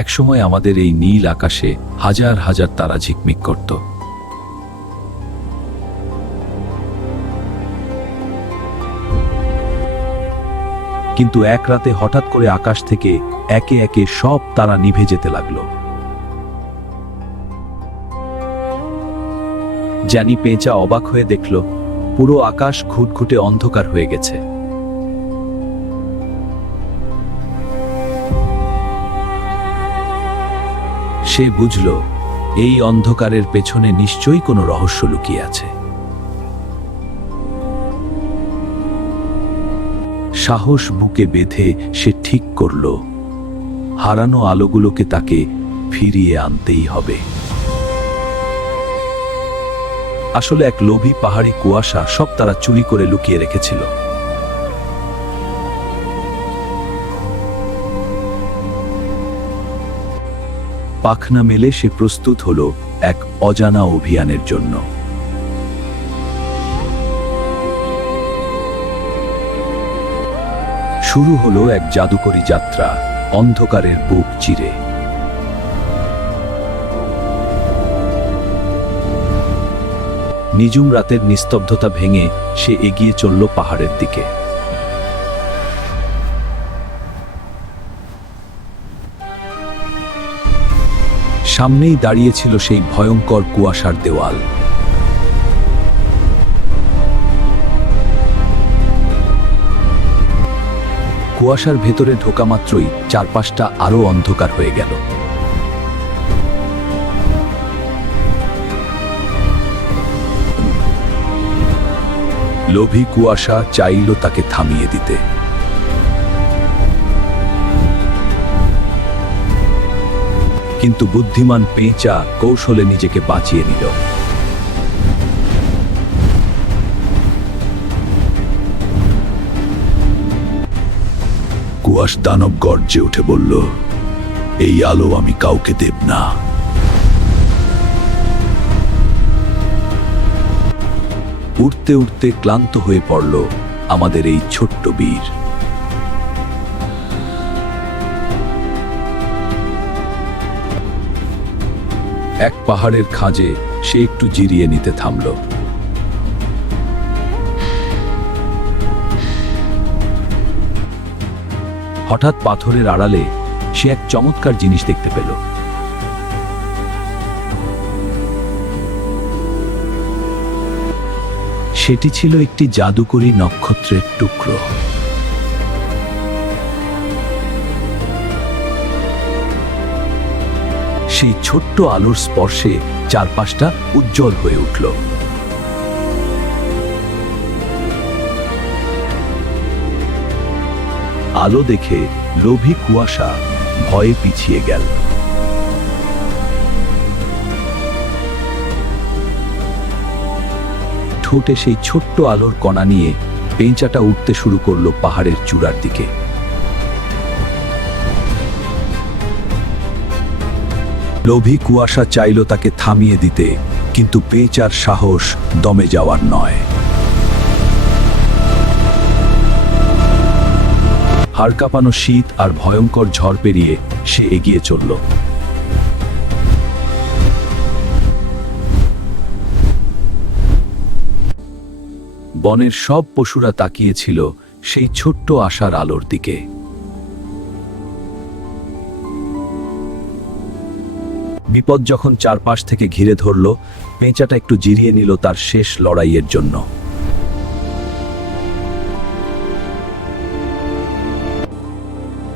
একসময় আমাদের এই নীল আকাশে হাজার হাজার তারা ঝিকমিক করত। কিন্তু এক রাতে হঠাৎ করে আকাশ থেকে একে একে সব তারা নিভে যেতে লাগলো। জানি পেঁচা অবাক হয়ে দেখল পুরো আকাশ ঘুটঘুটে অন্ধকার হয়ে গেছে। সে বুঝল এই অন্ধকারের পেছনে নিশ্চয়ই কোনো রহস্য লুকিয়ে আছে। সাহস বুকে বেঁধে সে ঠিক করল হারানো আলোগুলোকে তাকে ফিরিয়ে আনতেই হবে। আসলে এক লোভী পাহাড়ি কুয়াশা সব তারা চুরি করে লুকিয়ে রেখেছিল। পাখনা মেলে সে প্রস্তুত হলো এক অজানা অভিযানের জন্য। শুরু হলো এক জাদুকরী যাত্রা অন্ধকারের বুক চিরে। নিঝুম রাতের নিস্তব্ধতা ভেঙে সে এগিয়ে চলল পাহাড়ের দিকে। সামনেই দাঁড়িয়েছিল সেই ভয়ঙ্কর কুয়াশার দেওয়াল। কুয়াশার ভেতরে ঢোকা মাত্রই চারপাশটা আরো অন্ধকার হয়ে গেল। লোভী কুয়াশা চাইল তাকে থামিয়ে দিতে, কিন্তু বুদ্ধিমান পেঁচা কৌশলে নিজেকে বাঁচিয়ে নিল। কুয়াশ দানব গর্জে উঠে বলল, এই আলো আমি কাউকে দেব না। উঠতে উঠতে ক্লান্ত হয়ে পড়ল আমাদের এই ছোট্ট বীর। এক পাহাড়ের খাঁজে সে একটু জিরিয়ে নিতে থামল। হঠাৎ পাথরের আড়ালে সে এক চমৎকার জিনিস দেখতে পেল। সেটি ছিল একটি জাদুকরী নক্ষত্রের টুকরো। সেই ছোট্ট আলোর স্পর্শে চারপাশটা উজ্জ্বল হয়ে উঠল। আলো দেখে লোভী কুয়াশা ভয়ে পিছিয়ে গেল। ঠোঁটে সেই ছোট্ট আলোর কণা নিয়ে পেঁচাটা উঠতে শুরু করলো পাহাড়ের চূড়ার দিকে। লোভী কুয়াশা চাইল তাকে থামিয়ে দিতে, কিন্তু পেঁচার সাহস দমে যাওয়ার নয়। হাড় কাঁপানো শীত আর ভয়ঙ্কর ঝড় পেরিয়ে সে এগিয়ে চলল। বনের সব পশুরা তাকিয়েছিল সেই ছোট্ট আশার আলোর দিকে। বিপদ যখন চারপাশ থেকে ঘিরে ধরল, পেঁচাটা একটু জিরিয়ে নিল তার শেষ লড়াইয়ের জন্য।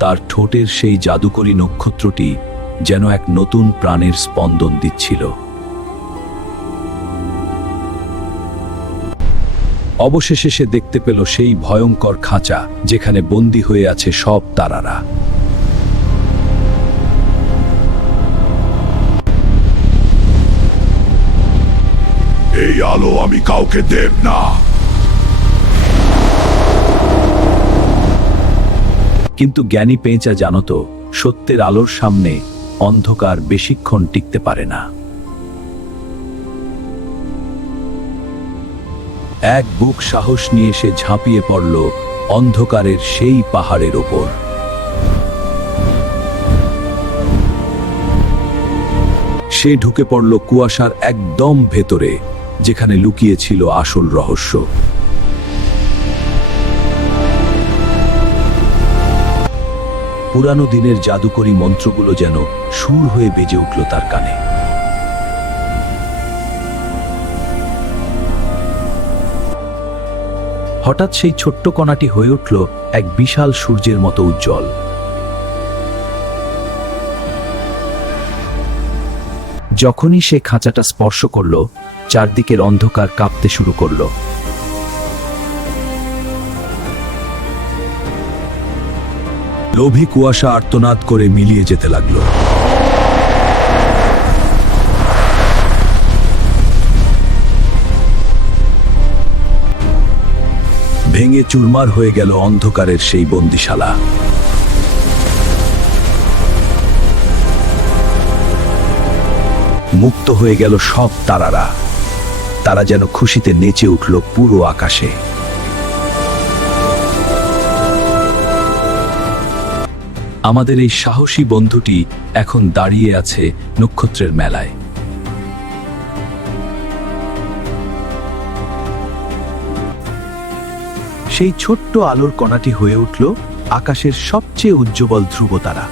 তার ঠোঁটের সেই জাদুকরী নক্ষত্রটি যেন এক নতুন প্রাণের স্পন্দন দিচ্ছিল। অবশেষে সে দেখতে পেল সেই ভয়ঙ্কর খাঁচা যেখানে বন্দী হয়ে আছে সব তারারা। এই আলো আমি কাউকে দেব না। কিন্তু জ্ঞানী পেঁচা জানত সত্যের আলোর সামনে অন্ধকার বেশিক্ষণ টিকতে পারে না। এক বুক সাহস নিয়ে সে ঝাঁপিয়ে পড়ল অন্ধকারের সেই পাহাড়ের ওপর। সে ঢুকে পড়ল কুয়াশার একদম ভেতরে, যেখানে লুকিয়ে ছিল আসল রহস্য। পুরানো দিনের জাদুকরী মন্ত্রগুলো যেন সুর হয়ে বেজে উঠল তার কানে। হঠাৎ সেই ছোট্ট কণাটি হয়ে উঠল এক বিশাল সূর্যের মতো উজ্জ্বল। যখনই সে খাঁচাটা স্পর্শ করল, চারদিকের অন্ধকার কাঁপতে শুরু করল। লোভী কুয়াশা আর্তনাদ করে মিলিয়ে যেতে লাগলো। ভেঙে চুরমার হয়ে গেল অন্ধকারের সেই বন্দিশালা। মুক্ত হয়ে গেল সব তারারা। তারা যেন খুশিতে নেচে উঠল পুরো আকাশে। আমাদের এই সাহসী বন্ধুটি এখন দাঁড়িয়ে আছে নক্ষত্রের মেলায়। সেই ছোট্ট আলোর কণাটি হয়ে উঠল আকাশের সবচেয়ে উজ্জ্বল ধ্রুবতারা।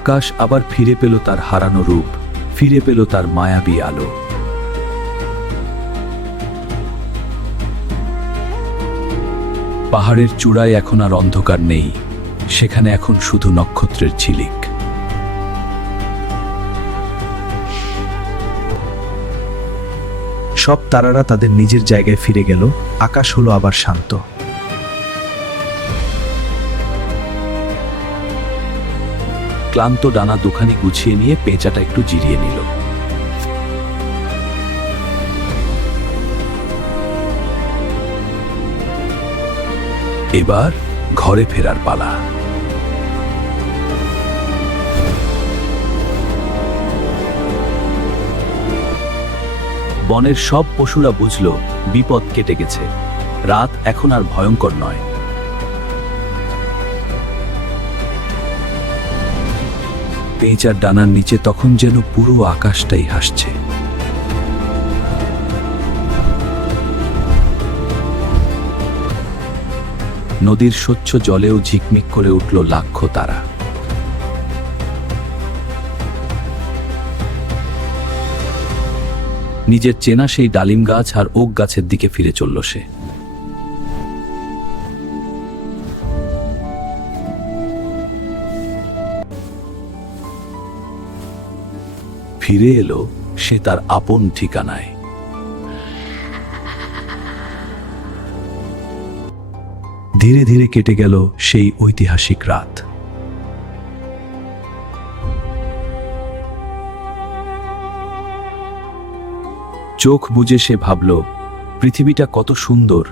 আকাশ আবার ফিরে পেল তার হারানো রূপ, ফিরে পেল তার মায়াবী আলো। পাহাড়ের চূড়ায় এখন আর অন্ধকার নেই, সেখানে এখন শুধু নক্ষত্রের ঝিলিক। সব তারারা তাদের নিজের জায়গায় ফিরে গেল, আকাশ হলো আবার শান্ত। ক্লান্ত ডানা দুখানি গুছিয়ে নিয়ে পেঁচাটা একটু জিরিয়ে নিল। এবার ঘরে ফেরার পালা। বনের সব পশুরা বুঝল বিপদ কেটে গেছে, রাত এখন আর ভয়ঙ্কর নয়। পেঁচার ডানার নিচে তখন যেন পুরো আকাশটাই হাসছে। নদীর স্বচ্ছ জলেও ঝিকমিক করে উঠল লাখো তারা। নিজের চেনা সেই ডালিম গাছ আর ওক গাছের দিকে ফিরে চলল সে। ফিরে এলো সে তার আপন ঠিকানায়। ধীরে ধীরে কেটে গেল সেই ঐতিহাসিক রাত। চোখ বুজে সে ভাবল, পৃথিবীটা কত সুন্দর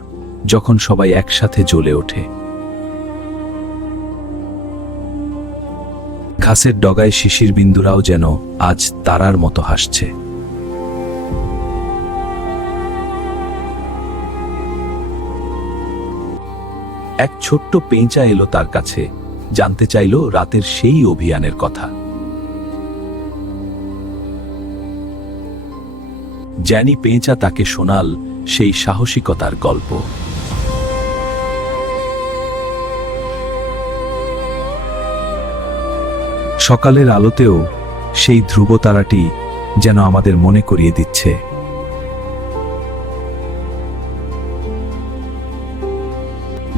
যখন সবাই একসাথে জ্বলে ওঠে। ঘাসের ডগায় শিশির বিন্দুরাও যেন আজ তারার মতো হাসছে। এক ছোট্ট পেঁচা এলো তার কাছে, জানতে চাইল রাতের সেই অভিযানের কথা। জ্যানি পেঁচা তাকে শোনাল সেই সাহসিকতার গল্প। সকালের আলোতেও সেই ধ্রুবতারাটি যেন আমাদের মনে করিয়ে দিচ্ছে,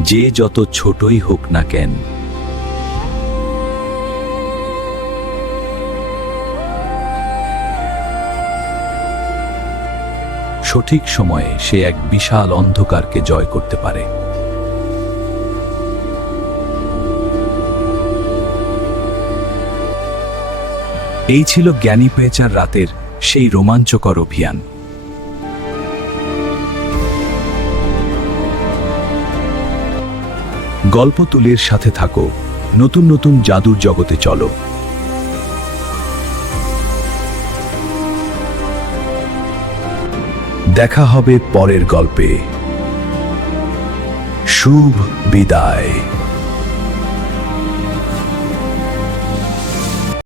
যে যত ছোটই হোক না কেন, সঠিক সময়ে সে এক বিশাল অন্ধকারকে জয় করতে পারে। এই ছিল জ্ঞানী পেঁচার রাতের সেই রোমাঞ্চকর অভিযান। গল্প তুলের সাথে থাকো, নতুন নতুন জাদুর জগতে চলো। দেখা হবে পরের গল্পে। শুভ বিদায়।